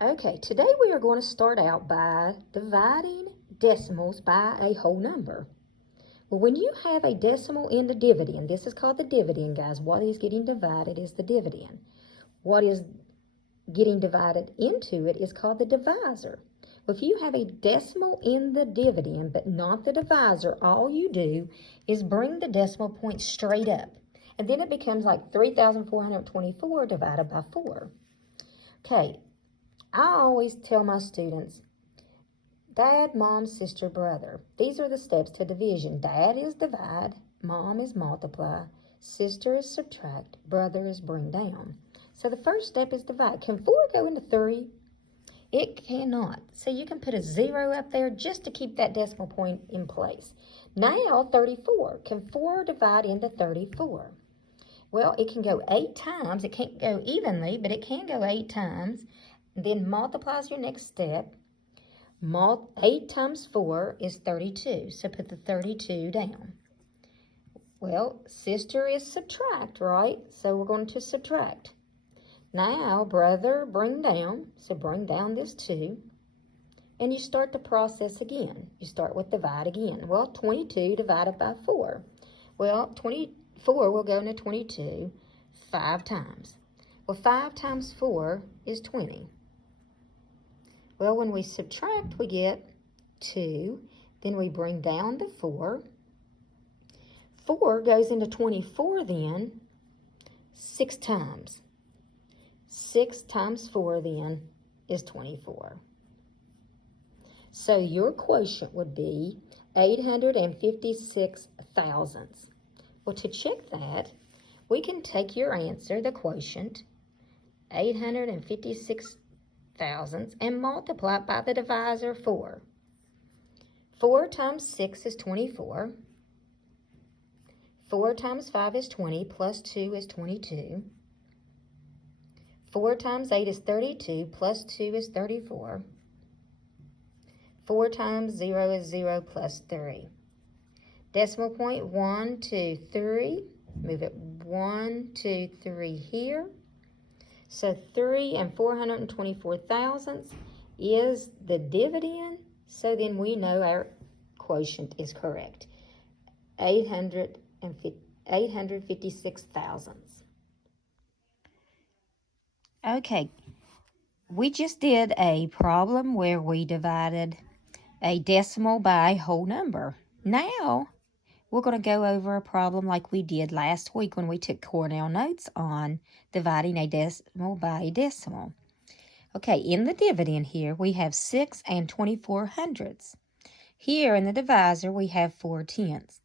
Okay, today we are going to start out by dividing decimals by a whole number. Well, when you have a decimal in the dividend, this is called the dividend, guys. What is getting divided is the dividend. What is getting divided into it is called the divisor. Well, if you have a decimal in the dividend but not the divisor, all you do is bring the decimal point straight up. And then it becomes like 3,424 divided by 4. Okay, I always tell my students, Dad, Mom, Sister, Brother. These are the steps to division. Dad is divide, Mom is multiply, Sister is subtract, Brother is bring down. So the first step is divide. Can 4 go into 3? It cannot. So you can put a 0 up there just to keep that decimal point in place. Now 34. Can 4 divide into 34? Well, it can go 8 times. It can't go evenly, but it can go 8 times. Then multiplies your next step. 8 times 4 is 32, so put the 32 down. Well, sister is subtract, right? So we're going to subtract. Now, brother, bring down, so bring down this 2. And you start the process again. You start with divide again. Well, 22 divided by 4. Well, 24 will go into 22 5 times. Well, 5 times 4 is 20. Well, when we subtract, we get 2. Then we bring down the 4. 4 goes into 24 then 6 times. 6 times 4 then is 24. So your quotient would be 856 thousandths. Well, to check that, we can take your answer, the quotient, 856 thousandths, and multiply it by the divisor 4. 4 times 6 is 24. 4 times 5 is 20, plus 2 is 22. 4 times 8 is 32, plus 2 is 34. 4 times 0 is 0, plus 3. Decimal point 1, 2, 3. Move it 1, 2, 3 here. So 3 and 424 thousandths is the dividend. So then we know our quotient is correct. 856 thousandths. Okay, we just did a problem where we divided a decimal by a whole number. Now, we're going to go over a problem like we did last week when we took Cornell notes on dividing a decimal by a decimal. Okay, in the dividend here, we have 6 and 24 hundredths. Here in the divisor, we have 4 tenths.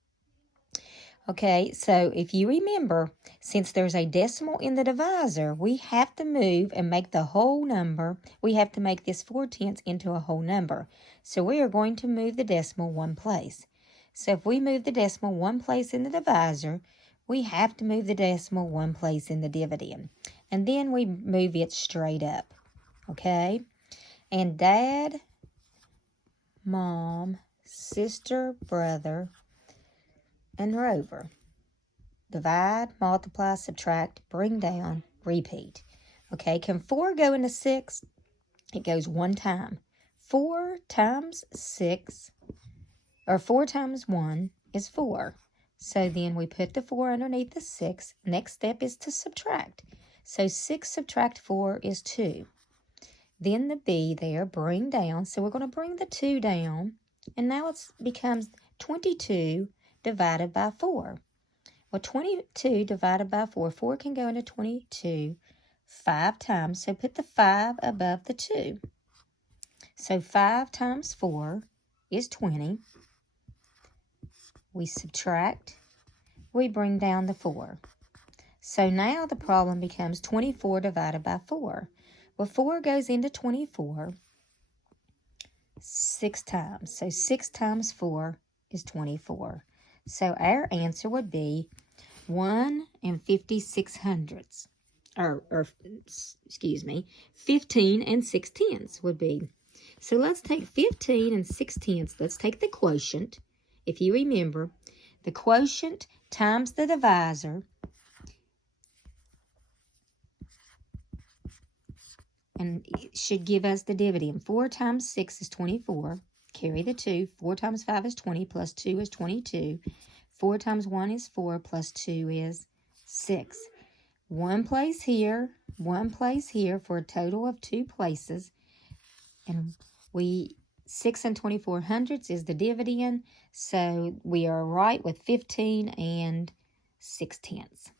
Okay, so if you remember, since there's a decimal in the divisor, we have to move and make the whole number. We have to make this 4 tenths into a whole number. So we are going to move the decimal one place. So if we move the decimal one place in the divisor, we have to move the decimal one place in the dividend. And then we move it straight up, okay? And Dad, Mom, Sister, Brother, and Rover. Divide, multiply, subtract, bring down, repeat. Okay, can 4 go into 6? It goes one time. 4 times 6, or 4 times 1 is 4. So then we put the 4 underneath the 6. Next step is to subtract. So 6 subtract 4 is 2. Then the B there, bring down. So we're going to bring the 2 down. And now it becomes 22 divided by 4. Well, 22 divided by 4. 4 can go into 22 5 times. So put the 5 above the 2. So 5 times 4 is 20. We subtract. We bring down the 4. So now the problem becomes 24 divided by 4. Well, 4 goes into 24 6 times. So 6 times 4 is 24. So our answer would be 1 and 56 hundredths. Excuse me, 15 and 6 tenths would be. So let's take 15 and 6 tenths. Let's take the quotient. If you remember, the quotient times the divisor And it should give us the dividend. 4 times 6 is 24. Carry the 2. 4 times 5 is 20, plus 2 is 22. 4 times 1 is 4, plus 2 is 6. One place here for a total of 2 places. And 6 and 24 hundredths is the dividend. So we are right with 15 and 6 tenths.